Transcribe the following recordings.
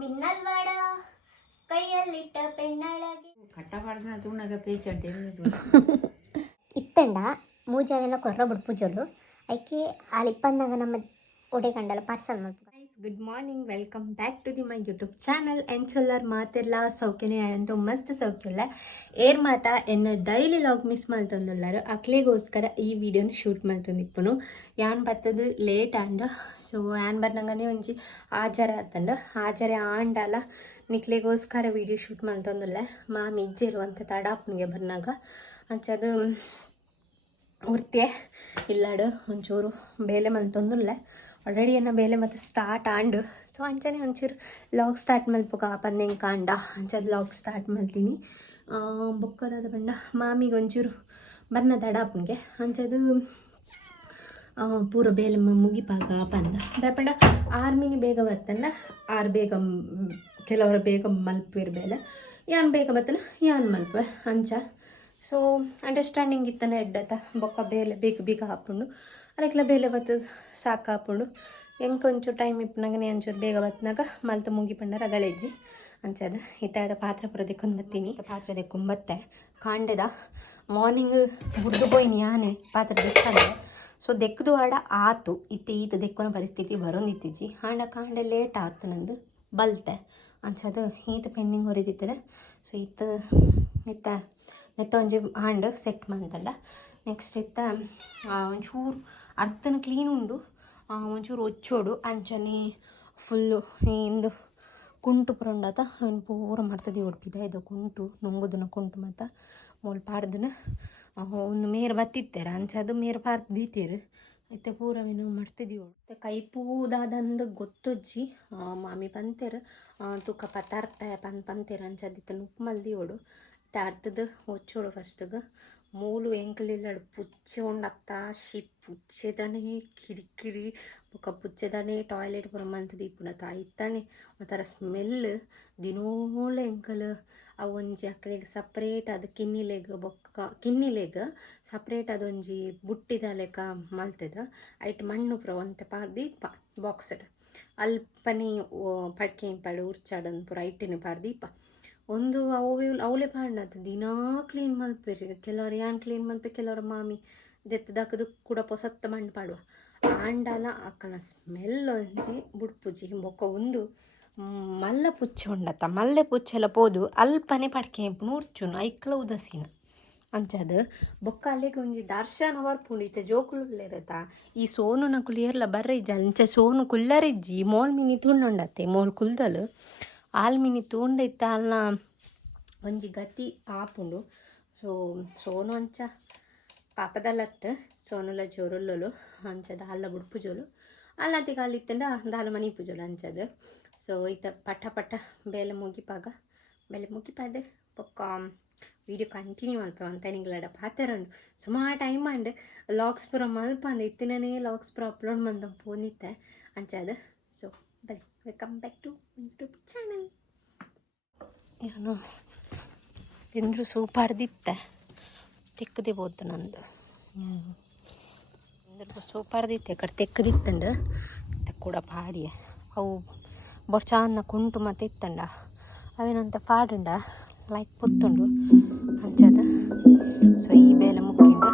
Minnal ವಾಡ ಕೈಯಲ್ಲಿಟ್ಟ ಪೆಣ್ಣಳಗೆ ಕಟ್ಟಪಾಡಿನ ತೂಣಗ patient ಇತ್ತಂಡ ಮೂಜಾವೆಲ್ಲ ಕೊರ್ರ ಬುಡ್ಪುಜೋಲು ಐಕೆ ಆಲಿಪ್ಪಂದಾಗ ನಮ್ಮ ಒಡೆ ಕಂಡಲ್ಲ ಪಾರ್ಸಲ್ ಮಾಡ್ಬೇಕು. Good morning, welcome back to the my YouTube channel. ಎಂಚೊಲ್ಲರ್ ಮಾತೆಲ್ಲ ಸೌಖ್ಯನೇ ಅಂತೂ ಮಸ್ತ್ ಸೌಖ್ಯಲ್ಲ ಏರ್ ಮಾತ ಎನ್ನ ಡೈಲಿ ಲಾಗ್ ಮಿಸ್ ಮಾಡ್ತಂದುಳ್ಳಾರು ಅಕ್ಲಿಗೋಸ್ಕರ ಈ ವಿಡಿಯೋನ ಶೂಟ್ ಮಾಡ್ತಂದಿಪ್ಪನು. ಯಾನ್ ಬರ್ತದು ಲೇಟ್ ಆಂಡ ಸೊ ಯಾನ್ ಬರ್ನಂಗನೇ ಒಂಜಿ ಆಚಾರ ಆತಂಡ ಆಚಾರ ಆಂಡಲ ನಿಕ್ಲಿಗೋಸ್ಕರ ವಿಡಿಯೋ ಶೂಟ್ ಮಾಡ್ತಂದುಲ್ಲ ಮಾಮಿ ಇಜ್ಜಿರುವಂಥ ತಡಾಪನಿಗೆ ಬರ್ನಾಗ ಅಂಚದು ಉರ್ತೆ ಇಲ್ಲಾಡು ಒಂಚೂರು ಬೇಲೆ ಮಲ್ತೊಂದುಲ್ಲ ಆಲ್ರೆಡಿ ಏನೋ ಬೇಲೆ ಮತ್ತು ಸ್ಟಾರ್ಟ್ ಆಂಡು ಸೊ ಅಂಚನೆ ಒಂಚೂರು ಲಾಗ್ ಸ್ಟಾರ್ಟ್ ಮಲ್ಪಗ ಪಂದೆಂಗೆ ಕಾಂಡ ಅಂಚದು ಲಾಗ್ ಸ್ಟಾರ್ಟ್ ಮಾಡ್ತೀನಿ. ಬೊಕ್ಕದಾದ ಬಂಡ ಮಾಮಿಗೆ ಒಂಚೂರು ಬರ್ನ ತಡಾಪನಿಗೆ ಅಂಚದು ಪೂರ ಬೇಲೆ ಮುಗಿಪಾಗ ಪಂದ ದಪಂಡ 6 ಮಿನಿ ಬೇಗ ಬರ್ತಂಡ 6 ಬೇಗ ಕೆಲವರು ಬೇಗ ಮಲ್ಪಿರು ಬೇಲೆ ಯಾನ್ ಬೇಗ ಬರ್ತನ ಯಾನ್ ಮಲ್ಪೆ ಅಂಚ. ಸೊ ಅಂಡರ್ಸ್ಟ್ಯಾಂಡಿಂಗ್ ಇತ್ತನ ಎಡ್ಡತ್ತ ಬೊಕ್ಕ ಬೇಲೆ ಬೇಗ ಬೇಗ ಹಾಕೊಂಡು ಅದಕ್ಕೆಲ್ಲ ಬೇಲೆ ಬತ್ತದು ಸಾಕು ಹಾಕೊಂಡು ಹೆಂಗೆ ಒಂಚೂರು ಟೈಮ್ ಇಪ್ಪನಾಗನೇ ಒಂಚೂರು ಬೇಗ ಬತ್ತಿನಾಗ ಮಲ್ತು ಮುಗಿಪಂಡ ರಗಳೆಜ್ಜಿ ಅಂಚದ ಇತ್ತಾದ ಪಾತ್ರೆ ಪುರ ದೆಕ್ಕೊಂಬತ್ತೀನಿ. ಪಾತ್ರೆ ದೆಕ್ಕೊಂಬತ್ತೆ ಕಾಂಡೆದ ಮಾರ್ನಿಂಗ್ ಹುಡ್ದು ಹೋಯ್ನಿ ಯಾನೆ ಪಾತ್ರೆ ದೆಕ್ಕಂಡೆ ಸೊ ದೆಕ್ಕದು ಆಡ ಆತು ಈತ ದೆಕ್ಕೊನ ಪರಿಸ್ಥಿತಿ ಬರೋಂದಿತ್ತಿಜ್ಜಿ ಆಂಡ ಕಾಂಡೆ ಲೇಟ್ ಆತು ನಂದು ಬಲ್ತೆ ಅಂಚದು ಈತ ಪೆಂಡಿಂಗ್ ಹೊರಿದಿತ್ತರೆ ಸೊ ಇತ್ತ ನೆತ್ತ ಒಂಜಿ ಹಾಂಡ್ ಸೆಟ್ ಮಾಡ್ತಂಡ. ನೆಕ್ಸ್ಟ್ ಇತ್ತ ಒಂಚೂರು ಅರ್ಥನ ಕ್ಲೀನ್ ಉಂಡು ಒಂಚೂರು ಒಚ್ಚೋಡು ಅಂಚನೆ ಫುಲ್ಲು ಇಂದು ಕುಂಟು ಪುರಂಡತ ಅವನು ಪೂರ ಮಾಡ್ತದೆ ಒಡ್ಪಿದ ಇದು ಕುಂಟು ನುಂಗುದನ ಕುಂಟು ಮತ್ತು ಮೂಲ್ ಪಾಡ್ದನ ಒಂದು ಮೇರು ಬತ್ತಿತ್ತಾರೆ ಅಂಚದು ಮೇರು ಪಾರ್ದು ದೀತೀರು ಐತೆ ಪೂರವೇನು ಮಾಡ್ತಿದ್ದೀವಿ. ಮತ್ತು ಕೈ ಪೂದಾದಂದು ಗೊತ್ತೊಜ್ಜಿ ಮಾಮಿ ಪಂತೇರು ತೂಕ 10 ರೂಪಾಯಿ ಪಂತೇರು ಅಂಚದಿತ್ತು ಉಪ್ಪು ಮಲ್ದಿಯೋಡು ಅರ್ಥದ ಒಚ್ಚೋಡು ಫಸ್ಟಿಗೆ ಮೂಲು ಎಂಕಲಿಲ್ಲಡು ಪುಚ್ಚೆ ಉಂಡತ್ತ ಪುಚ್ಚೆದನೇ ಕಿರಿಕಿರಿ ಬೊಕ್ಕ ಪುಚ್ಚೆದನೇ ಟಾಯ್ಲೆಟ್ ಪುರ ಮಂತದ ಇಪ್ಪುನತ ಇತ್ತಾನೆ ಒಂಥರ ಸ್ಮೆಲ್ ದಿನೋಳ ಎಂಕಲ್ ಅವು ಒಂಜಿ ಅಕ್ಕಲಿಗೆ ಸಪ್ರೇಟ್ ಅದು ಕಿನ್ನಿಲೆಗ್ ಸಪ್ರೇಟ್ ಅದೊಂಜಿ ಬುಟ್ಟಿದ ಲೆಕ್ಕ ಮಲ್ತದ ಐಟ್ ಮಣ್ಣು ಪುರ ಒಂತೆ ಪಾರ್ದಿ ಬಾಕ್ಸಡ್ ಅಲ್ಪನೆ ಪಡ್ಕೆ ಪಡು ಉರ್ಚಾಡನ್ ಪುರ ಐಟಿನ ಪಾರ್ದೀಪ ಒಂದು ಅವಲೇ ಪಾಡ್ನದು ದಿನಾ ಕ್ಲೀನ್ ಮಲ್ಪೇರಿ ಕೆಲವ್ರು ಯಾನ್ ಕ್ಲೀನ್ ಮಲ್ಪೆ ಕೆಲವ್ರ ಮಾಮಿ ದೆತ್ತದಾಕದು ಕೂಡ ಪೊಸತ್ತ ಮಣ್ಣು ಪಾಡುವ ಆಂಡಲ ಅಕ್ಕನ ಸ್ಮೆಲ್ ಒಂಜಿ ಬುಡ್ಪುಜಿ ಬೊಕ್ಕ ಒಂದು ಮಲ್ಲ ಪುಚ್ಚೆ ಉಂಡತ್ತ ಮಲ್ಲೆ ಪುಚ್ಚೆಲ್ಲ ಪೋದು ಅಲ್ಪನೆ ಪಡ್ಕೆ ನೂರ್ಚುನು ಐಕ್ಕಲ ಉದಸಿನ ಅಂಚದು ಬೊಕ್ಕ ಅಲ್ಲಿಗೆ ಒಂಜಿ ದರ್ಶನ ಬರ್ಪುಂಡಿತ್ತೆ ಜೋಕುಳಿರತ್ತ ಈ ಸೋನುನ ಕುಲಿಯರ್ಲ ಬರ್ರಿಜ್ಜ ಅಂಚೆ ಸೋನು ಕುಲ್ಲರಿಜ್ಜಿ ಮೋಲ್ ಮಿನಿ ತುಂಡುಂಡತ್ತೆ ಮೋಲ್ ಕುಲ್ದಲು ಆಲ್ ಮಿನಿ ತೂಂಡ ಇತ್ತ ಅಲ್ನ ಒಂಜಿ ಗತಿ ಆಪುಂಡು. ಸೊ ಸೋನು ಅಂಚ ಪಾಪದಲ್ಲತ್ತು ಸೋನುಲ ಜೋರುಲ್ಲಲು ಅಂಚದ ಅಲ್ಲ ಬುಡ್ಪುಜೋಲು ಅಲ್ಲತಿಗ ಅಲ್ಲಿತ್ತಂಡ ದಾಲ ಮನಿ ಪುಜೋಲು ಅಂಚದು. ಸೊ ಇತ್ತ ಪಟ ಬೇಲೆ ಮುಗಿಪಾದ ಪೊಕ್ಕ ವೀಡಿಯೋ ಕಂಟಿನ್ಯೂ ಮಲ್ಪ ಅಂತ ನಿಂಗ್ಲಡ ಪಾತರಂಡು ಸುಮಾರು ಟೈಮ್ ಅಂಡ್ ಲಾಗ್ಸ್ ಪುರ ಮಲ್ಪ ಅಂದ ಇತ್ತಿನೇ ಲಾಗ್ಸ್ ಪುರ ಅಪ್ಲೋಡ್ ಮಂದ ಪೋನಿತ್ತೆ ಅಂಚದು. ಸೊ ಬನ್ನಿ welcome back to YouTube channel. ಏನು ಎಂದ್ರು ಸೂಪಾಡ್ದಿತ್ತೆ ತೆಕ್ಕದೆ ಬೋದು ನಂದು ಎಂದ್ರೂ ಸೂಪಾಡ್ದಿತ್ತೆ ಕಡೆ ತೆಕ್ಕದಿತ್ತಂಡು ಕೂಡ ಪಾಡಿಯ ಅವು ಬೊರ್ಚಾನ್ನ ಕುಂಟು ಮತ್ತು ಇತ್ತಂಡ ಅವೇನಂತ ಪಾಡುಂಡ ಲೈಕ್ ಪೊತ್ತುಂಡು ಅಂಚದ. ಸೊ ಈ ಬೇಲೆ ಮುಕ್ಕಿಂಡ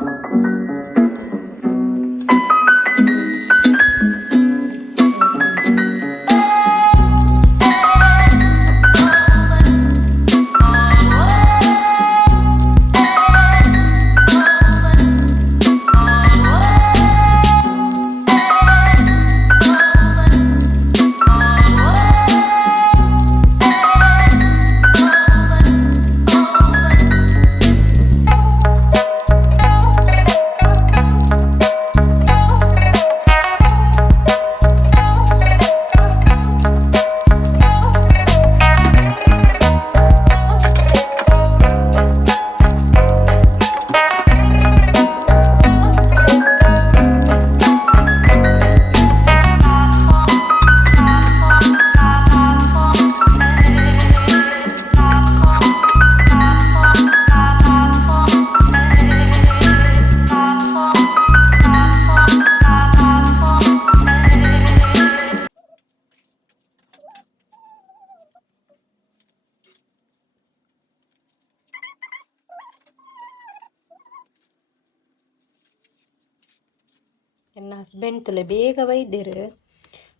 ನಿನ್ನ ಹಸ್ಬೆಂಡ್ ತುಲೆ ಬೇಗ ಬೈದೇರು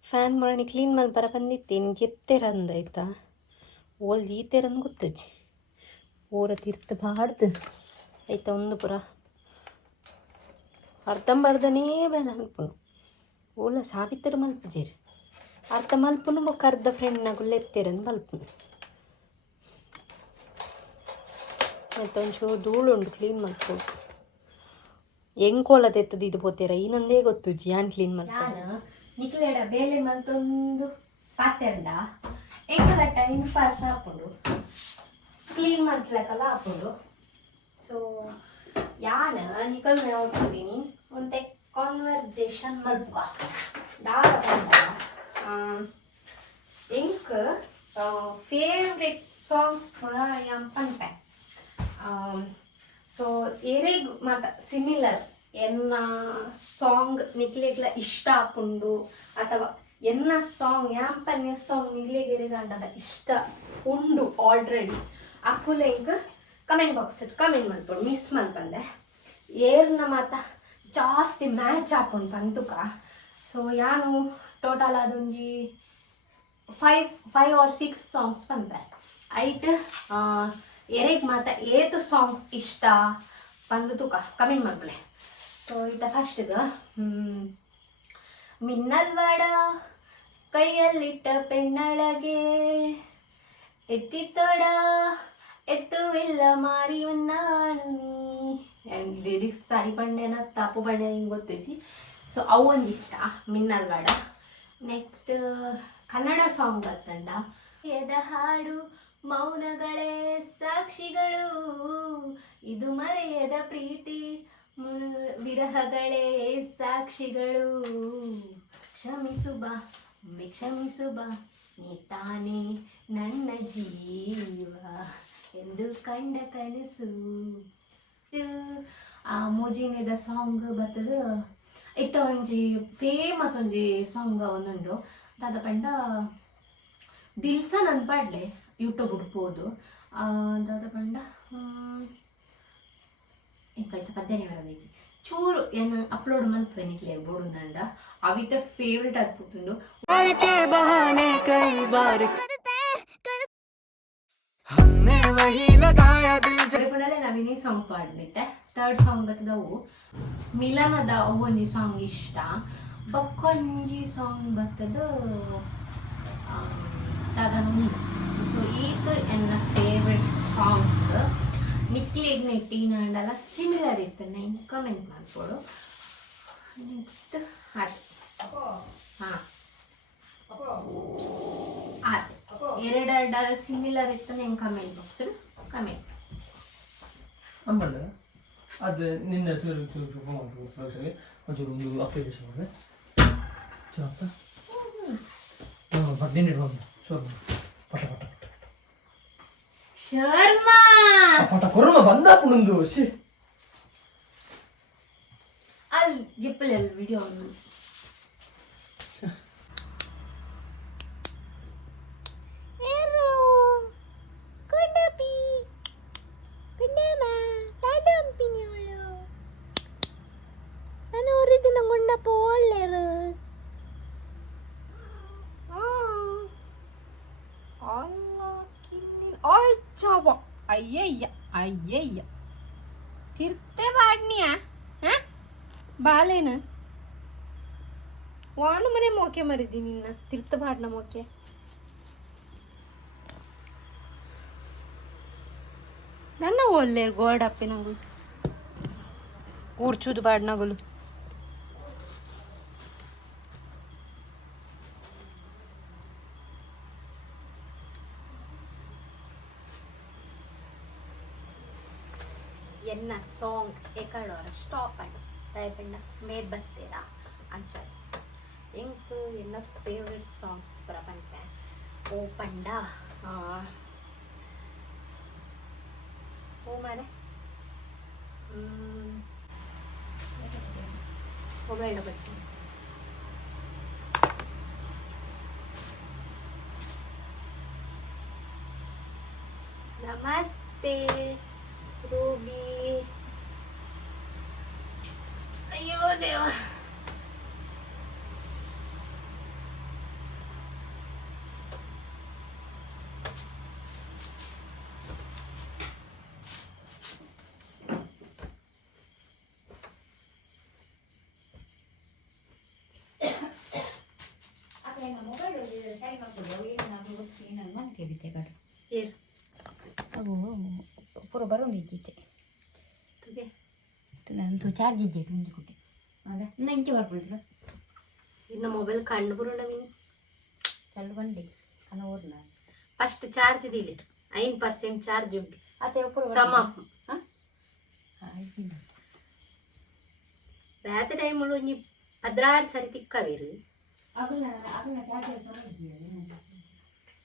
ಫ್ಯಾನ್ ಮೊರಣಿ ಕ್ಲೀನ್ ಮಲ್ಪರ ಬಂದಿತ್ತೇನು ಗೆತ್ತೆರಂದ ಆಯ್ತಾ ಓಲ್ ಈತೆರಂದು ಗೊತ್ತಜ್ಜಿ ಓರ ತೀರ್ಥ ಬಾಡ್ದು ಆಯ್ತಾ ಒಂದು ಪುರ ಅರ್ಧಂಬರ್ಧನೇ ಬೇಡ ಅನ್ಪುನು ಓಲ ಸಾವಿತ್ತರ ಮಲ್ಪಜೀರಿ ಅರ್ಧ ಮಲ್ಪುನು ಬೊಕ್ಕ ಅರ್ಧ ಫ್ರೆಂಡ್ನಾಗುಲ್ಲ ಎತ್ತೇರಂದು ಮಲ್ಪುನು ಮತ್ತು ಒಂಚೂರು ಧೂಳು ಉಂಟು ಕ್ಲೀನ್ ಮಾಡ್ಕೊಂಡು ಎಂಕೋಲ ತೆತ್ತದ ಇದು ಪೋತೀರ ಇನ್ನೊಂದೇ ಗೊತ್ತು ಜಿಯಾನ್ ಕ್ಲೀನ್ ಮಾಡ್ಕೊಂಡು ನಿಕ್ಲೇಡ ಬೇಲೆ ಮಲ್ತೊಂದು ಪಾತ್ರೆಂಡ ಎಂಕಲ ಟೈಮ್ ಪಾಸ್ ಹಾಕೊಂಡು ಕ್ಲೀನ್ ಮಾಡ್ಲಕ್ಕಲ್ಲ ಹಾಕೊಂಡು ಸೊ ಯಾನ ನಿಕಲ್ ನೋಡ್ತಿದ್ದೀನಿ ಒಂತೆ ಕಾನ್ವರ್ಜೇಷನ್ ಮಲ್ಪುವ ದಾರ ಬಂದ ಎಂಕ್ ಫೇವ್ರೆಟ್ ಸಾಂಗ್ಸ್ ಪುರ ಪನ್ಪೆ ಸೊ ಎರೆಗ್ ಮಾತ ಸಿಮಿಲರ್ ಎನ್ನ ಸಾಂಗ್ ನಿಕ್ಲೆಗ್ಲ ಇಷ್ಟ ಆಪುಂಡು ಅಥವಾ ಎನ್ನ ಸಾಂಗ್ ಯಾಂಪನ್ಯ ಸಾಂಗ್ ನಿಗ್ಲೆಗೆರೆಗಂಡದ ಇಷ್ಟ ಉಂಡು ಆಲ್ರೆಡಿ ಅಕ್ಕುಲ ಎಂಕ್ ಕಮೆಂಟ್ ಬಾಕ್ಸ್ ಕಮೆಂಟ್ ಮಲ್ಪುಂಡು ಮಿಸ್ ಮಲ್ಪಂದೆ ಏರ್ನ ಮಾತ ಜಾಸ್ತಿ ಮ್ಯಾಚ್ ಆಪುಂಡು ಪಂತುಕ ಸೊ ಯಾನು ಟೋಟಲ್ ಅದೊಂಜಿ 5 or 6 ಸಾಂಗ್ಸ್ ಬಂದೆ ಐಟ್ ಎರೆಗ್ ಮಾತ ಏತು ಸಾಂಗ್ಸ್ ಇಷ್ಟ ಬಂದು ತುಕ ಕಮೆಂಟ್ ಮಾಡ್ಬಳೆ ಸೊ ಇತ್ತ ಫಸ್ಟ್ಗ ಮಿನ್ನಲ್ವಾಡ ಕೈಯಲ್ಲಿಟ್ಟ ಪೆಣ್ಣಳಗೆ ಎತ್ತಿತ್ತೋಡ ಎತ್ತುವಿಲ್ಲ ಮಾರಿವನ್ನಾನು ಲಿರಿಕ್ಸ್ ಸಾರಿ ಪಂಡೆನ ತಾಪು ಪಂಡೆ ಹಿಂಗೆ ಗೊತ್ತಿಜ್ಜಿ ಸೊ ಅವು ಒಂದು ಇಷ್ಟ ಮಿನ್ನಲ್ವಾಡ ನೆಕ್ಸ್ಟ್ ಕನ್ನಡ ಸಾಂಗ್ ಬರ್ತಂಡ ಎದ ಹಾಡು ಮೌನಗಳೇ ಸಾಕ್ಷಿಗಳು ಇದು ಮರೆಯದ ಪ್ರೀತಿ ವಿರಹಗಳೇ ಸಾಕ್ಷಿಗಳು ಕ್ಷಮಿಸುಬ ಕ್ಷಮಿಸುಬ ನೀ ತಾನೇ ನನ್ನ ಜೀವ ಎಂದು ಕಂಡ ಕನಸು ಆ ಮೂಜಿನೆದ ಸಾಂಗ್ ಬರ್ತದ ಇತ್ತ ಒಂಜಿ ಫೇಮಸ್ ಒಂಜಿ ಸಾಂಗ್ ಒಂದುಂಡು ದಾದ ಪಂಡ ದಿಲ್ಸನ್ ಅನ್ಪಾಡ್ಲೆ ಯೂಟ್ಯೂಬ್ ಹುಡ್ಬೋದು ದಾದ ಪಂಡ ಎಂಕಾಯ್ತು ಪದ್ಯನೇ ಬರೋದೈತಿ ಚೂರು ಏನು ಅಪ್ಲೋಡ್ ಮಲ್ಪೆನಿಕ್ಲೆ ಬೋಡುಂದಂಡ ಅವಿತ ಫೇವ್ರೇಟ್ ಆಗ್ಬಿಟ್ಟುಂಡು ನವಿನಿ ಸಾಂಗ್ ಪಾಡ್ಲಿತ್ತೆ ಥರ್ಡ್ ಸಾಂಗ್ ಬರ್ತದವು ಮಿಲನದ ಒಂಜಿ ಸಾಂಗ್ ಇಷ್ಟ ಬಕ್ಕೊಂಜಿ ಸಾಂಗ್ ಬರ್ತದ ತದನು ಸೊ ಈತ ಎನ್ನ ಫೇವ್ರೆಟ್ ಸಾಂಗ್ಸ್ ನಿಕ್ಲಿಗ್ ನೆಟ್ಟಿನಲ್ಲ ಸಿಮಿಲರ್ ಇರ್ತದೆ ಇನ್ನು ಕಮೆಂಟ್ ಮಾಡ್ಕೊಡು ನೆಕ್ಸ್ಟ್ ಅದು ಹಾಂ ಅದು ಎರಡೆರಡು ಸಿಮಿಲರ್ ಇರ್ತದೆ ಹೆಂಗೆ ಕಮೆಂಟ್ ಬಾಕ್ಸಲ್ಲಿ ಕಮೆಂಟ್ ಆಮೇಲೆ ಅದು ನಿನ್ನೆ ಚೂರು ಸರಿ ಒಂಚೂರು ಒಂದು ಅಪ್ಲಿಕೇಶನ್ ಮಾಡಿದೆ ಚೂರಪ್ಪ ಹದಿನೆಂಟು ಬಂದು ಚೂರು ಪಟ ಪಟ ಪಟ ಶರ್ಮಾ ಪಟ ಕೊರ್ಮ ಬಂದಾಪು ನಂದು ಶಿ ಅಲ್ಲಿ ಗಿಪ್ಪಲ್ಲಿ ವಿಡಿಯೋ ಅಯ್ಯಯ್ಯ ತಿರ್ತೆ ಬಾಡ್ನಿಯಾ ಬಾಲೇನು ವಾನು ಮನೆ ಮೋಕೆ ಮರಿದಿ ನಿನ್ನ ತಿರ್ತ ಬಾಡ್ನ ಮೋಕೆ ನನ್ನ ಒಲ್ಲೇರು ಗೋಡಪ್ಪೆ ನಂಗು ಕೂರ್ಚುದು ಬಾಡ್ನಗುಲು ಎನ್ನ ಸಾಂಗ್ ಎಕಡೋರ ಸ್ಟಾಪ್ ಆಡು ದಯಪಂಡ ಮೇರ್ ಬರ್ತೀರಾ ಅಂಚ ಎಂಕ್ ಎನ್ನ ಫೇವ್ರೆಟ್ ಸಾಂಗ್ಸ್ ಪ್ರಪಂಚ ಓ ಪಂಡ ಓ ಮಾರೆ ಓ ಬೇಡ ಬರ್ತೀನಿ ನಮಸ್ತೆ ರೂಬಿ ಅಯ್ಯೋ ದೇವ ಪೂರ ಬರೋಂದಿದ್ದಿತ್ತೆ ತುಗೆ ಅಂತೂ ಚಾರ್ಜ್ ಇದ್ದೆ ಮುಂದೆ ಕೊಟ್ಟೆ ಅದ ಇನ್ನು ಇಂಚೆ ಬರ್ಬಿಡ್ತದ ಇನ್ನು ಮೊಬೈಲ್ ಕಣ್ಣು ಬರೋಣ ಮೀನು ಚಲ್ ಬಂಡಿ ಕಣ ಓದ್ಲ ಫಸ್ಟ್ ಚಾರ್ಜ್ ದಿಲಿ 5% ಚಾರ್ಜ್ ಉಂಟು ಅತ್ತೆ ಪೂರ ಸಮ ಆಯ್ತು ರಾತ್ರಿ ಟೈಮಲ್ಲಿ ಒಂಜಿ 16 ಸರಿ ತಿಕ್ಕವೇರು ಆಗಲ್ಲ ಚಾರ್ಜರ್ ತೊಗೊಂಡಿದ್ದೀಯ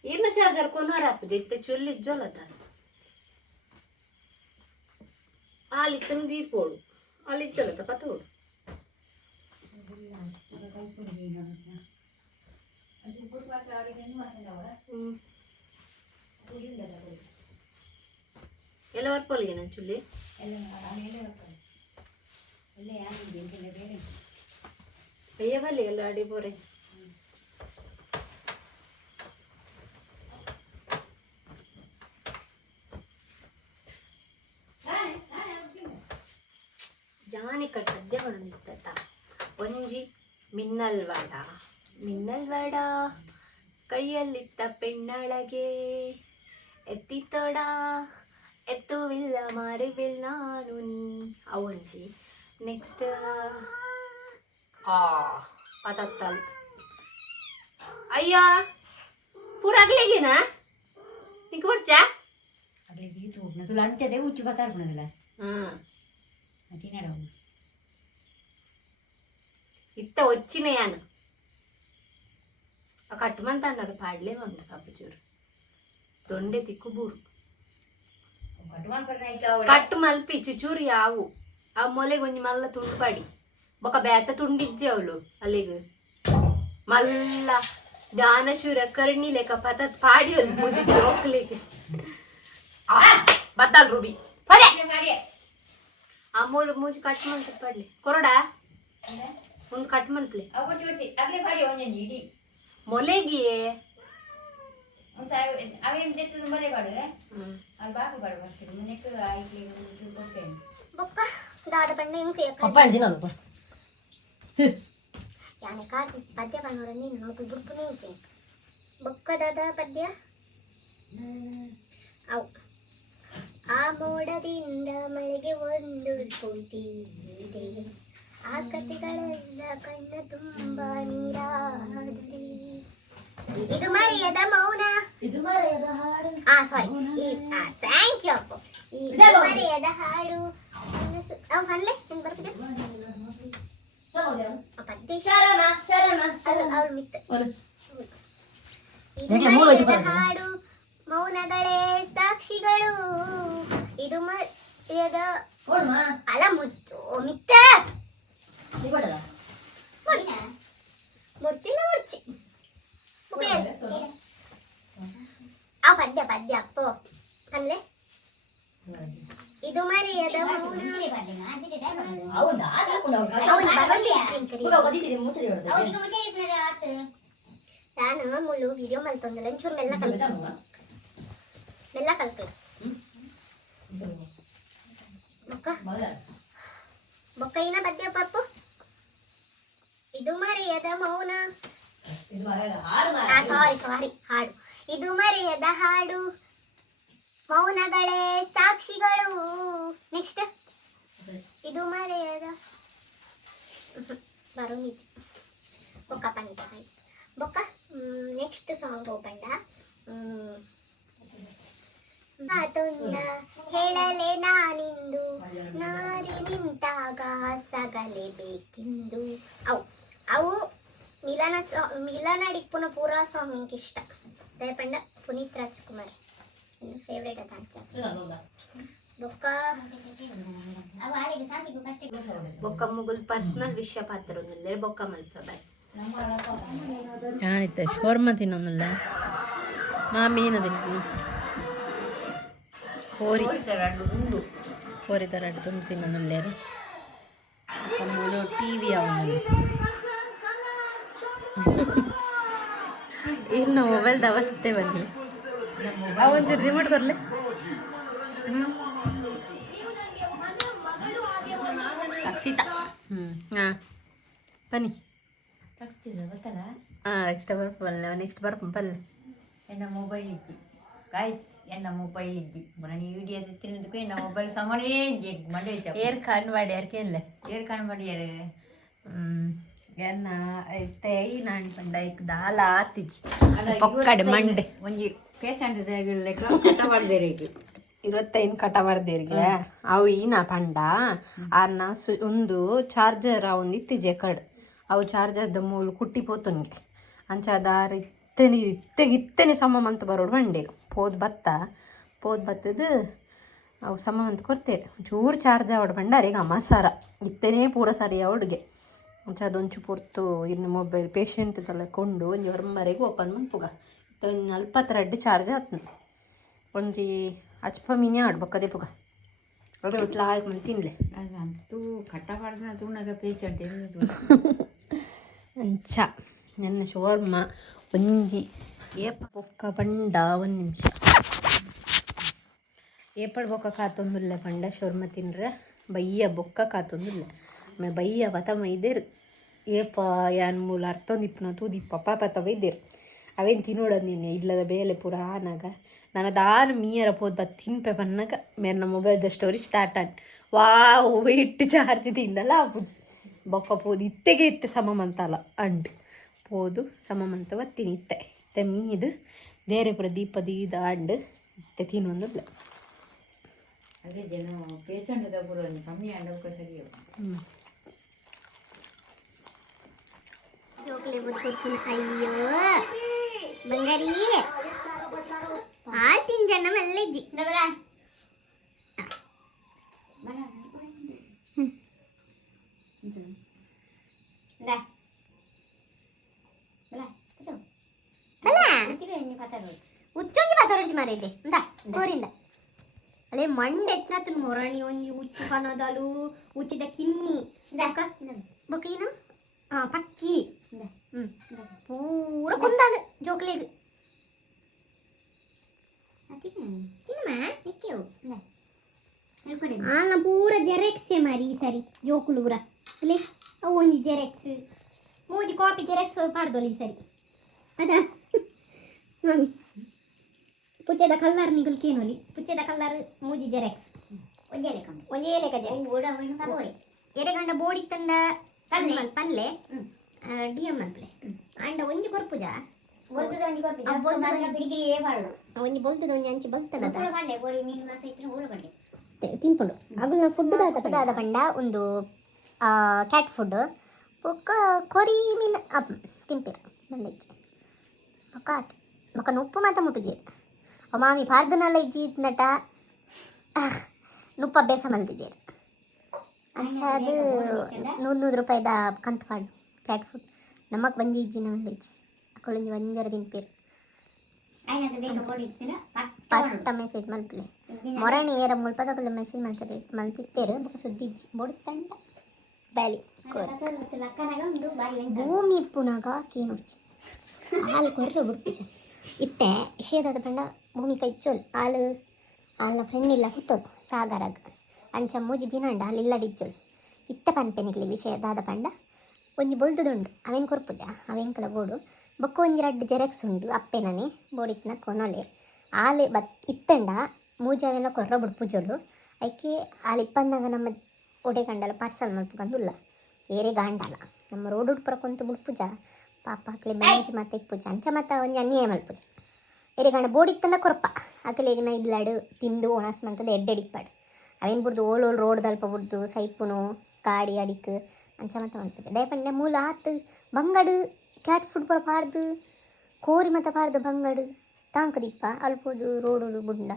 ಇನ್ನು ಚಾರ್ಜರ್ ಕೊನೋರ ಅಪ್ಪ ಜೈತೆ ಚೊಲ್ಲಿ ಜೋಲದ ಅಲ್ಲಿ ತಂದೀರ್ಪೋಡು ಅಲ್ಲಿ ಚಲತ ಪತೋಡು ಎಲ್ಲ ವರ್ಪಲ್ಗೆ ನಾನು ಚುಲ್ಲಿ ಅಯ್ಯ ಬಲ್ಲಿ ಎಲ್ಲ ಅಡಿ ಬೋರೆ ಜಾನಿ ಕಟ್ಟದ್ದೆ ಹೊಂದಿತ್ತ ಒಂಜಿ ಮಿನ್ನಲ್ ವಡ ಕೈಯಲ್ಲಿತ್ತ ಪೆಣ್ಣಳಗೆ ಎತ್ತಿತೊಡ ಎತ್ತುವಿಲ್ಲ ಮಾರುವಿಲ್ಲ ನಾನು ನೀ ಅವೊಂಜಿ ನೆಕ್ಸ್ಟ್ ಪತತ್ತಲ್ ಅಯ್ಯ ಪೂರಾಗ್ಲೇಗೇನಾ ನಿಂಗೆ ಕೊಡ್ಚಾ ಅಗ್ಲಿ ಗೀತು ತುला ಅಂತ್ಯದೆ ಉಚ್ಚು ಬತ್ತಾರ್ಪಣದಲ್ಲ ತಿನ್ನಡವು ಇತ್ತ వచ్చినయాను ఆ కట్టుమంత అన్నాడు పాడలే ఉండ కప్పుచూరు దొండే తిక్కుబూరు కట్టు మల్పి చుచూరు యావు ఆ మొలే కొంచెం మళ్ళా తుండుపడి ఒక బేత తుండిచ్చేవాళ్ళు అಲ್ಲಿಗೆ మళ్ళా దానశూర కరణి లేక పత పాడి ముజి జోక్లేకి బత్తాలు రుబి పడే ಆ ಮೂಲ ಮೂಜಿ ಕಟ್ ಮಂತ ಪಡ್ಲಿ ಕೊರಡಾ ಒಂದು ಕಟ್ ಮಂತ್ಲಿ ಅಗ್ಲಿ ಪಾಡಿ ಒಂಜಿ ಇಡಿ ಮೊಲೆಗಿ ಅವೇನು ತೆತ್ತದ ಮೊಲೆ ಪಾಡು ಅಲ್ಲಿ ಬಾಕು ಪಾಡು ಬರ್ತೀನಿ ಮುನೆಕ್ ಆಯ್ಕೆ ಕೊಟ್ಟೇನು ಬೊಕ್ಕ ದಾದ ಪಂಡ ಇಂಕೆ ಪಪ್ಪ ಹೇಳ್ತೀನಿ ಯಾನೆ ಕಾಡ್ತಿಚ್ಚಿ ಪದ್ಯ ಬಂದೋರ ನೀನು ನಮಗೆ ಗುರುಪು ನೀಚೆ ಬೊಕ್ಕ ದಾದ ಪದ್ಯ ಅವು ಆ ಮೋಡದಿಂದ ಮಳೆಗೆ ಒಂದು ಸ್ಫೂರ್ತಿ ಇದೆ ಆ ಕಥೆಗಳೆಲ್ಲ ಕಣ್ಣ ತುಂಬ ನೀರಾದರೆ ಇದು ಮರೆಯದ ಮೌನ ಇದು ಮರೆಯದ ಹಾಡು ಸಾರಿ ಥ್ಯಾಂಕ್ ಯು ಅಪ್ಪ ಇದು ಮರೆಯದ ಹಾಡು ಅವ್ ಹನ್ಲೆ ಹೆಂಗ್ ಬರ್ತಿದ್ದೆ ಪದ್ಯ ಅವ್ರು ಮಿತ್ತ ಇದು ಮರೆಯದ ಹಾಡು ಮೌನಗಳೇ ಸಾಕ್ಷಿಗಳು ಇದು ಮರೆಯದ ಅಲ ಮುತ್ತು ಮಿತ್ತ ಮುರ್ಚಿ ಆ ಪದ್ಯ ಅಪ್ಪ ಅಲ್ಲೇ ಇದು ಮರೆಯದ ನಾನು ಮುಳ್ಳು ವಿಡಿಯೋ ಮಲ್ತೊಂದಲ್ಲ ಒಂಚೂರು ಮೆಲ್ಲ ಕಲ್ತೆ ಬೊಕ್ಕ ಇನ್ನ ಪದ್ಯ ಪಪ್ಪು ಇದು ಮರೆಯದ ಮೌನ ಸಾರಿ ಹಾಡು ಇದು ಮರೆಯದ ಹಾಡು ಮೌನಗಳೇ ಸಾಕ್ಷಿಗಳು ನೆಕ್ಸ್ಟ್ ಇದು ಮರೆಯದ ಬರೋ ನಿಜ ಬೊಕ್ಕ ಪಂಡ ಬೊಕ್ಕ ನೆಕ್ಸ್ಟ್ ಸಾಂಗ್ ಪಂಡ ಮಾತೊಂದ ಹೇಳಲೆ ನಾನಿಂದು ನಾರಿ ನಿಂತಾಗ ಸಗಲೇಬೇಕಿಂದು ಅವು ಮಿಲನ ಡಿಪ್ಪುನ ಪೂರಾ ಸಾಂಗ್ ಇಂಕ ಇಷ್ಟ ದಯಪಂಡ ಪುನೀತ್ ರಾಜ್ಕುಮಾರ್ ಫೇವ್ರೇಟ್ ಅದ ಬೊಕ್ಕ ಮುಗುಲ್ ಪರ್ಸನಲ್ ವಿಷಯ ಪಾತ್ರ ಬೊಕ್ಕ ಮಲ್ಪ ಬಾಯ್ ഞാനിത്തെ ഷോർമ തിന്നൊന്നുമില്ല മാമീന തിന്നു ಕೋರಿ ಥರ ತುಂಡು ತಿನ್ನೊಲ್ಲರು ಕಮ್ಮಲು ಟಿ ವಿ ಅವನು ಇನ್ನು ಮೊಬೈಲ್ದ ಅವಸ್ಥೆ ಬನ್ನಿ ಒಂಚೂರು ರಿಮೋಟ್ ಬರಲಿ ಅಕ್ಷಿತಾ ಹಾಂ ಬನ್ನಿ ಗೊತ್ತಲ್ಲ ನೆಕ್ಸ್ಟ್ ಬರ್ಪಲ್ಲ ನೆಕ್ಸ್ಟ್ ಬರ್ಪ ಪಲ್ಲೆ ನನ್ನ ಮೊಬೈಲ್ ಇತ್ತು ಗಾಯ್ಸ್ ಎನ್ನ ಮೊಬೈಲ್ ಇದ್ದಿ ಮನೆ ವಿಡಿಯೋ ತಿನ್ನದಕ್ಕೆ ಎನ್ನ ಮೊಬೈಲ್ ಸಾಮಾನೇ ಇದ್ದಿ ಮಂಡೆ ಏರ್ ಕಾಣ್ ಮಾಡಿ ಯಾರ್ಕೇನ್ಲೆ ಏರ್ ಕಾಣ್ಬಾಡಿ ಯಾರು ಎನ್ನ ತೇಯಿ ನಾಣ್ ಪಂಡ ಇಕ್ ದಾಲ ಆತಿಜಿ ಪೊಕ್ಕಡೆ ಮಂಡೆ ಒಂಜಿ ಪೇಸೆಂಟ್ ಲೆಕ್ಕ ಕಟ್ಟ ಮಾಡ್ದೇರಿ 25 ಕಟ ಬರ್ದೇರ್ಗೆ ಅವು ಈನ ಪಂಡ ಆರ್ನ ಒಂದು ಚಾರ್ಜರ್ ಒಂದು ಇತ್ತಿಜೆ ಕಡ್ ಅವು ಚಾರ್ಜರ್ದ ಮೂಲು ಕುಟ್ಟಿ ಪೋತುನ್ಗೆ ಅಂಚಾದಾರ ಇತ್ತೆನೆ ಸಮ ಬರೋಡು ಬಂಡೇರು ಪೋದ್ ಬತ್ತದು ಅವು ಸಮ ಕೊಡ್ತೇವೆ ಚೂರು ಚಾರ್ಜ್ ಆವಡ್ ಬಂಡಾರೆ ಈಗ ಮಸಾರ ಇತ್ತನೇ ಪೂರ ಸರಿ ಅವಡ್ಗೆ ಅಂಚದೊಂಚು ಪೊರ್ತು ಇನ್ನು ಮೊಬೈಲ್ ಪೇಷಂಟ್ದೆಲ್ಲ ಕೊಂಡು ಒಂಜಿ ಹೊರಂಬರೆಗೆ ಓಪನ್ ಮನ್ಪುಗ ಒಂದು 40 ಚಾರ್ಜ್ ಆತ್ನ ಒಂಜಿ ಅಚ್ಪ ಮೀನೇ ಆಡ್ಬೇಕದೇ ಪುಗ ಅವ್ರೆ ಒಟ್ಲ ಹಾಕಿ ತಿನ್ಲೆ ಅಂತೂ ಕಟ್ಟ ಮಾಡ್ದ ತೂಣಾಗ ಪೇಷಂಟ್ ಅಂಚ ನನ್ನ ಶೋರ್ಮ ಒಂಜಿ ಏಪ ಬೊಕ್ಕ ಪಂಡ ಒಂದು ನಿಮಿಷ ಏಪಡ್ ಬೊಕ್ಕ ಕಾತೊಂದುಲ್ಲೆ ಪಂಡ ಶೋರ್ಮ ತಿನ್ರೆ ಬಯ್ಯ ಬೊಕ್ಕ ಕಾತೊಂದುಲ್ಲೆ ಬಯ್ಯ ಪತ ಮೈದೇರು ಏಪ ಯಾನ್ ಮೂಲ ಅರ್ಥೊಂದಿಪ್ಪನ ತೂದಿಪ್ಪ ಪಾಪ ಬೈದೇರು ಅವೇನು ತಿನ್ನೋಡೋದು ನೀನು ಇಲ್ಲದ ಬೇಲೆ ಪೂರ ಆನಾಗ ನಾನು ಅದಾರು ಮೀಯರ ಪೋದ್ ಬತ್ ತಿನ್ಪೆ ಪನ್ನಗ ಮೇರ್ನ ಮೊಬೈಲ್ದ ಸ್ಟೋರಿ ಸ್ಟಾರ್ಟ್ ಆನ್ ಇಟ್ಟು ಚಾರ್ಜ್ ತಿಂದಲ್ಲ ಆಪುಜಿ ಬೊಕ್ಕ ಪೋದು ಇತ್ತೆ ಸಮ ಮಂತಲ್ಲ ಅಂಡು ಪೋದು ಸಮ ಮಂತ ಬತ್ತೀನಿ ಇತ್ತೆ ಮೀದು ಬೇರೆ ಪುರ ದೀಪದ ಅಂಡು ಇತ್ತೆ ತಿನ್ನೊಂದಿಲ್ಲ ಅದೇ ಜನ ಪೇಷಂಟ್ ಪೂರ ಕಮ್ಮಿ ಆಡೋಕೆ ಸರಿ ಜೋಕ್ಲೆ ಬಿಟ್ಕೊಡ್ತೀನಿ ಅಯ್ಯೋ ಬಂಗಾರಿ ಹಾಲು ತಿಂಜಣ್ಣ ಮಲ್ಲಿಜ್ಜಿ ದಬರ ಉಚ್ಚೊಂಜಿ ಪಾತರೋಜಿ ಮಾರೈತೆ ಇಂದ ಕೋರಿಂದ ಅಲ್ಲೇ ಮಂಡ್ ಹೆಚ್ಚಾತು ಮೊರಣಿ ಒಂಜಿ ಉಚ್ಚು ಕನದಲು ಉಚ್ಚಿದ ಕಿನ್ನಿ ಬೊಕ್ಕ ಏನು ಪಕ್ಕಿ ಪೂರ ಕುಂದಾದ ಜೋಕ್ಲೆಗ್ ಆನ ಪೂರ ಜೆರೆಕ್ಸೆ ಮಾರಿ ಈ ಸರಿ ಜೋಕುಲು ಪೂರ ಅಲ್ಲೇ ಅವು ಒಂಜಿ ಜೆರೆಕ್ಸ್ ಮೂಜಿ ಕಾಪಿ ಜೆರೆಕ್ಸ್ ಪಾಡ್ದೋಲಿ ಈ ಸರಿ ಅದಾ ಮಮ್ಮಿ ಪುಚ್ಚದ ಕಲ್ಲರ್ ನಿಗಲ್ಕೇನೋಲಿ ಪುಚ್ಚದ ಕಲ್ಲರ್ ಮೂಜಿ ಜೆರೆಕ್ಸ್ ಒಂಜೇ ಲೆಕ್ಕ ಎರೆಗಂಡ ಬೋಡಿ ತಂಡ ಪನ್ಲೆ ಡಿಎಂ ಅಂತ್ಲೆ ಅಂಡ ಒಂಜಿ ಕೊರ್ಪುಜ ಒಂಜಿ ಬೊಲ್ತದ ಒಂಜಿ ಅಂಚಿ ಬಲ್ತದ ತಿನ್ಕೊಂಡು ಅಗುಲ್ನ ಫುಡ್ ದಾದ ಪಂಡ ಒಂದು ಕ್ಯಾಟ್ ಫುಡ್ ಬೊಕ್ಕ ಕೊರಿ ಮೀನು ತಿನ್ಪೇರು ಮಲ್ಲೆಜ್ಜಿ ಬೊಕ್ಕ ಆತು ಬೊಕ್ಕ ಉಪ್ಪು ಮಾತ ಮುಟ್ಟುಜಿ ಮಾಮಿ ಪಾರ್ದನಲ್ಲ ಇಜ್ಜಿ ನಟ ನುಪ್ಪ ಅಭ್ಯಾಸ ಮಲ್ದಿಜೇರು ಅಂಚದು 100 ರೂಪಾಯಿದ ಕಂತು ಪಾಡು ಕ್ಯಾಟ್ ಫುಡ್ ನಮಕ್ ಬಂಜಿ ಇಜ್ಜಿನ ಮಲ್ದಿಜ್ಜಿ ಅಕ್ಕಳೊಂಜಿ ಒಂಜರ ತಿನ್ಪೇರು ಪಟ್ಟ ಮೆಸೇಜ್ ಮಲ್ಪಲೆ ಮೊರಣಿ ಏರ ಮುಲ್ಪದಲ್ಲ ಮೆಸೇಜ್ ಮಾಡ್ತಾರೆ ಮಲ್ತಿತ್ತೇರು ಬೊಕ್ಕ ಸುದ್ದಿ ಇಜ್ಜಿ ಬೋಡಿತ್ತಂಡ ಬ್ಯಾಲಿ ಭೂಮಿ ಇಪ್ಪುನಾಗ ಕೇನುಡ್ಚಿ ಹಾಲು ಕೊರ್ರೆ ಬಿಡ್ಪುಜ ಇತ್ತೆ ವಿಷಯದಾದ ಪಂಡ ಭೂಮಿ ಕೈಚೋಲ್ ಹಾಲ್ನ ಫ್ರೆಂಡ್ ಇಲ್ಲ ಹುತ್ತೋದು ಸಾಗರಾಗ ಅಂಚ ಮೂಜಿ ದಿನ ಅಂಡ ಅಲ್ಲಿ ಇಲ್ಲಡಿಚ್ಚೋಳು ಇತ್ತ ಪನ್ಪೆನಿಗ್ಲಿ ವಿಷಯದಾದ ಪಂಡ ಒಂಜಿ ಬೊಲ್ದುದುಂಡು ಅವೇನು ಕೊರ್ಪುಜ ಅವೆಂಕಲ ಬೋಡು ಬೊಕ್ಕ ಒಂಜಿ 2 ಜೆರೆಕ್ಸ್ ಉಂಡು ಅಪ್ಪೆನನೆ ಬೋಡಿತ್ತಿನ ಕೊನೊಲೆ ಹಾಲು ಇತ್ತಂಡ ಮೂಜಿ ಅವೆಲ್ಲ ಕೊರ್ರ ಬಿಡ್ಪುಜೋಳು ಐಕೆ ಹಾಲು ಇಪ್ಪಂದಾಗ ನಮ್ಮ ಒಡೆ ಗಂಡಲ ಪಾರ್ಸಲ್ ಮಲ್ಪುಗಂದುಲ್ಲ ಬೇರೆ ಗಾಂಡಲ ನಮ್ಮ ರೋಡ್ ಉಡ್ಪುರ ಕೊಂತು ಬಿಡ್ಪುಜ ಪಾಪ ಅಕ್ಲೆ ಬೆಂಚಿ ಮತ್ತೆ ಇಪ್ಪುಜ ಅಂಚ ಮತ್ತು ಒಂಜಿ ಅನ್ಯಾಯ ಮಲ್ಪುಜ ಬೇರೆ ಗಂಡ ಬೋಡಿತ್ತಂದ ಕೊರಪ ಅಕ್ಲೆಗಿನ ಇಡ್ಲಾಡು ತಿಂದು ಒಣಸ್ ಮಂತದ ಎಡ್ಡೆಡಿಪ್ಪಾಡು ಅವೇನು ಬಿಡ್ದು ಓಲ್ ರೋಡ್ ದಲ್ಪ ಬಿಡ್ದು ಸೈಪುನು ಕಾಡಿ ಅಡಿಕ್ ಅಂಚ ಮತ್ತು ಮಲ್ಪುಜ ದಯಪಂಡ ಮೂಲ ಆತು ಬಂಗಡು ಕ್ಯಾಟ್ ಫುಡ್ ಪೂರ ಪಾಡ್ದು ಕೋರಿ ಮತ್ತು ಪಾಡ್ದು ಬಂಗಡು ತಾಂಕದಿಪ್ಪ ಅಲ್ಪೋದು ರೋಡು ಬುಂಡ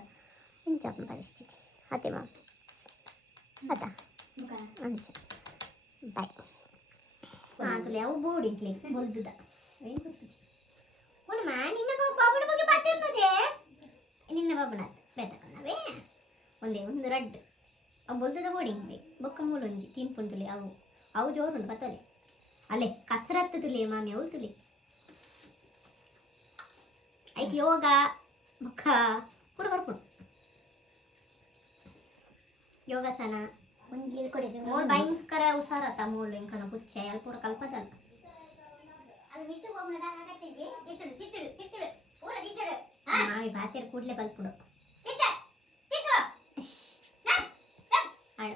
ಇಂಚ ಪರಿಸ್ಥಿತಿ ಅತ್ತೆ ಮಾ ಅದ ಅಂಚ ಬಾಯ್ ಮಾತುಲೆ ಅವು ಬೋಡಿಗ್ಲಿ ಬೊಲ್ದುದ ನಿನ್ನ ಬಾಬುನ ಬಗ್ಗೆ ಪಾತಿರ್ನದೆ ನಿನ್ನ ಬಾಬುನ ಬೇತಕನ್ನವೇ ಒಂದೇ ಒಂದು ರಡ್ಡು ಅವು ಬೊಲ್ದುದ ಬೋಡಿಂಗ್ಲಿ ಬೊಕ್ಕ ಮೂಲೊಂಜಿ ತಿನ್ಪುಂಟುಲಿ ಅವು ಜೋರುಂಡು ಪತ್ತಲೆ ಅಲ್ಲೇ ಕಸರತ್ತು ತುಲಿ ಮಾಮಿ ಅವು ತುಲಿ ಐಕ್ ಯೋಗ ಬೊಕ್ಕ ಪೂರ ಬರ್ಪುಂಡು ಯೋಗಾಸನ ಮೋಲ್ ಭಯಂಕರ ಹುಷಾರತ್ತ ಮೋಲ್ ಎಂಕನ ಪುಚ್ಚೆ ಅಲ್ಲಿ ಪೂರ ಕಲ್ಪದಲ್ಲ ಮಾವಿ ಬಾತಿರ್ ಕೂಡ್ಲೆ ಬಲ್ಪುಡು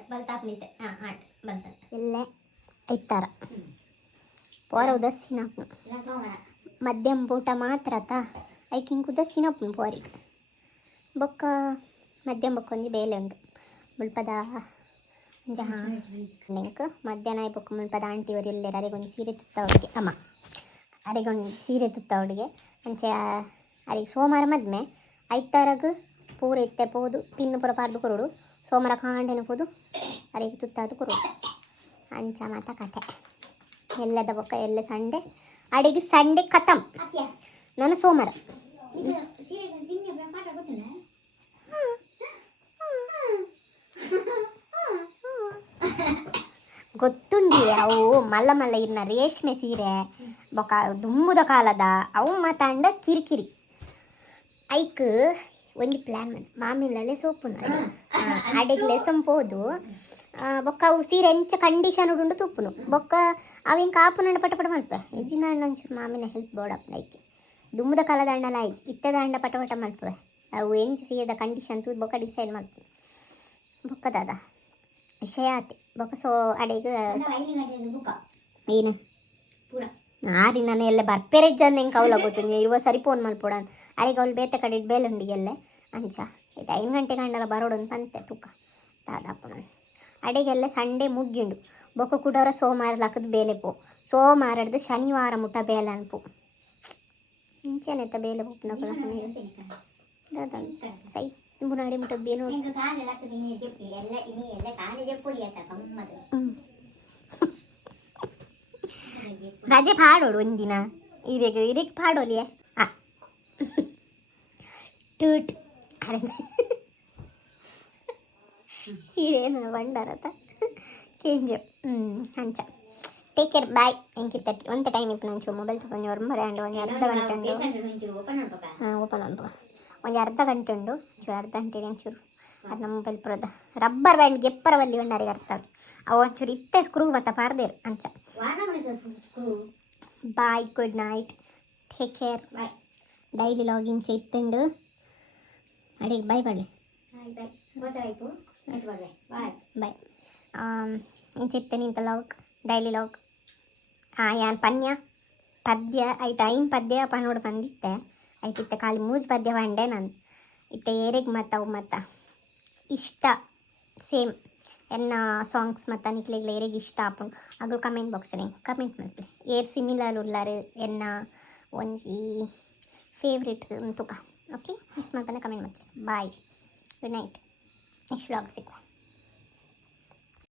ಬಲ್ತಾಪ್ನಿತೆ ಹಾಂ ಆಟ್ ಬಲ್ತ ಎಲ್ಲೇ ಐತಾರ ಪೋರ ಉದಸ್ಸಿನಪ್ಪು ಮಧ್ಯಮ ಊಟ ಮಾತ್ರ ತಾ ಐಕಿಂಗ್ ಉದಸ್ಸಿನಪ್ಪು ಪೋರಿಗೆ ಬೊಕ್ಕ ಮಧ್ಯಮ ಬೊಕ್ಕ ಒಂಜಿ ಬೇಲೆ ಉಂಡು ಮುಲ್ಪದ ಒಂಜ ನೆಂಕ್ ಮಧ್ಯಾಹ್ನ ಬೊಕ್ಕ ಮುಲ್ಪದ ಆಂಟಿ ಅವರು ಎಲ್ಲರ ಅರೆಗೊಂದು ಸೀರೆ ತುತ್ತ ಹುಡುಗಿ ಅಮ್ಮ ಅರೆಗೊಂದು ಸೀರೆ ತುತ್ತ ಹುಡುಗೆ ಅಂಚೆ ಅರೆಗೆ ಸೋಮವಾರ ಮದ್ಮೆ ಐತಾರಗ ಪೂರ ಇತ್ತೆ ಪೋದು ಪಿನ್ನು ಪೂರ ಪಾರ್ದು ಕೊರೋಡು ಸೋಮವಾರ ಕಾಂಡೆನು ಪೋದು ಅರೆಗೆ ತುತ್ತಾದು ಕೊರೋಡು ಅಂಚ ಮಾತ ಕತೆ ಎಲ್ಲದ ಬೊಕ್ಕ ಎಲ್ಲ ಸಂಡೆ ಅಡಿಗೆ ಸಂಡೆ ಖತಮ್ ನಾನು ಸೋಮವಾರ ಗೊತ್ತುಂಡಿ ಅವು ಮಲ್ಲ ಮಲ್ಲ ಇನ್ನ ರೇಷ್ಮೆ ಸೀರೆ ಬೊಕ ದುಂಬುದ ಕಾಲದ ಅವು ಮಾತಾಂಡ ಕಿರಿಕಿರಿ ಐಕ್ ಒಂದು ಪ್ಲ್ಯಾನ್ ಮಾಡಿ ಮಾಮಿಲಲ್ಲೇ ಸೋಪು ಅಡಿಗೆ ಸಂಪೋದು ಬೊಕ್ಕ ಅವು ಸೀರೆ ಎಂಚ ಕಂಡೀಷನ್ ಉಂಡು ತುಪ್ಪುನು ಬೊಕ್ಕ ಅವು ಹಿಂಗೆ ಕಾಪುನಂಡ ಪಟ ಪಟ ಮಲ್ಪ ಹೆಜ್ಜಿನ ಹಣ್ಣು ಒಂಚೂರು ಮಾಮಿನ ಹೆಲ್ಪ್ ಬೋಡಪ್ಪ ಐಕಿ ದುಂಬುದ ಕಾಲದ ಹಣ್ಣಲ್ಲ ಐತಿ ಇತ್ತದ ಹಣ್ಣ ಪಟ ಪಟ ಮಲ್ಪವೆ ಅವು ಎಂಚ ಸೀರೆದ ಕಂಡೀಷನ್ ತೂದು ಬೊಕ್ಕ ಡಿಸೈಡ್ ಮಲ್ಪವೆ ಬೊಕ್ಕದಾದ ವಿಷಯ ಆತಿ ಬೊಕ್ಕ ಸೊ ಅಡಿಗೆ ಏನು ಆರಿ ನಾನು ಎಲ್ಲ ಬರ್ಪೆರೆಜ್ಜಂದು ಹೆಂಗೆ ಕವಲ ಗೊತ್ತು ಇರುವ ಸರಿ ಫೋನ್ ಮಲ್ಪೋಡ ಅರೆಗೆ ಅವಳು ಬೇತೆ ಕಡೆ ಬೇಲುಂಡಿಗೆಲ್ಲ ಅಂಚ ಇದು 5 ಗಂಟೆ ಗಂಡಲ ಬರೋಡು ಅಂತ ಅಂತೆ ತೂಕ ದಾದಾಪು ನಾನು ಅಡಿಗೆಲ್ಲ ಸಂಡೇ ಮುಗ್ಗಿಂಡು ಬೊಕ್ಕ ಕುಡೋರ ಸೋಮವಾರ ಲಕ್ಕದ ಬೇಲೆ ಪೋ ಸೋಮವಾರ ಹಿಡ್ದು ಶನಿವಾರ ಮುಟ್ಟ ಬೇಲೆ ಅನ್ಪು ಇಂಚೆನೆತ್ತ ಬೇಲೆ ಪುಪ್ಪನ ದಾದ ಸೈ ಬುನಾಡಿ ಮುಟ್ಟ ಬೇಲು ರಜೆ ಪಾಡೋಡು ಒಂದಿನ ಇರಿಗೆ ಪಾಡೋಲಿಯೇ ಟೂಟ್ ಅರೆ ಇದೇನು ಬಂಡಾರತ ಕೇಂಜು ಹಂಚ ಟೇಕ್ ಕೇರ್ ಬಾಯ್ ಎಂಕಿತ್ತ ಒಂತ ಟೈಮ್ ಇಪ್ಪು ನಂಚು ಮೊಬೈಲ್ ತಗೊಂಡು ಹೊರಮರೆ ಅಂಡು ಒಂದು ಅರ್ಧ ಗಂಟೆ ಉಂಡು ಹಾಂ ಓಪನ್ ಅನ್ಪ ಒಂದು ಅರ್ಧ ಗಂಟೆ ಉಂಡು ಚೂರು ಅರ್ಧ ಗಂಟೆಗೆ ಒಂಚೂರು ಅದು ನಮ್ಮ ಮೊಬೈಲ್ ಪುರದ ರಬ್ಬರ್ ಬ್ಯಾಂಡ್ ಗೆಪ್ಪರ ಬಲ್ಲಿ ಉಂಡಾರಿಗೆ ಅರ್ಥ ಅವು ಒಂಚೂರು ಇತ್ತೆ ಸ್ಕ್ರೂ ಮತ್ತು ಪಾಡ್ದೇರು ಅಂಚ bye good night take care bye daily login ಇತ್ತುಂಡು ಅಡಿಗೆ ಬಾಯ್ ಬರಲಿ ಬಾಯ್ ಇಂಚಿತ್ತೇನೆ ಇಂತ ಲಾಗ್ ಡೈಲಿ ಲಾಗ್ ಯಾನ್ ಪದ್ಯ ಐಟ್ ಐನ್ ಪದ್ಯ ಪನ್ನೋಡು ಬಂದಿತ್ತೆ ಐಟಿತ್ತೆ ಖಾಲಿ ಮೂಜ್ ಪದ್ಯ ಬಂಡೆ ನಾನು ಇತ್ತೆ ಏರಿಗೆ ಮತ್ತು ಇಷ್ಟ ಸೇಮ್ ಎನ್ನ ಸಾಂಗ್ಸ್ ಮತ್ತು ನಿಕ್ಲಿಗ್ಲ ಏರಿಗೆ ಇಷ್ಟ ಆಪುಂಡು ಅದು ಕಮೆಂಟ್ ಬಾಕ್ಸ್ನೇ ಕಮೆಂಟ್ ಮಾಡ್ಲಿ ಏರ್ ಸಿಮಿಲರ್ ಉಳ್ಳಾರು ಎನ್ನ ಒಂಜಿ ಫೇವ್ರೇಟ್ ತುಕ ಓಕೆ ಮಿಸ್ ಮಾಡ್ತಾನೆ ಕಮೆಂಟ್ ಮಾಡ್ಲಿ bye good night next vlog ಸಿಗುವ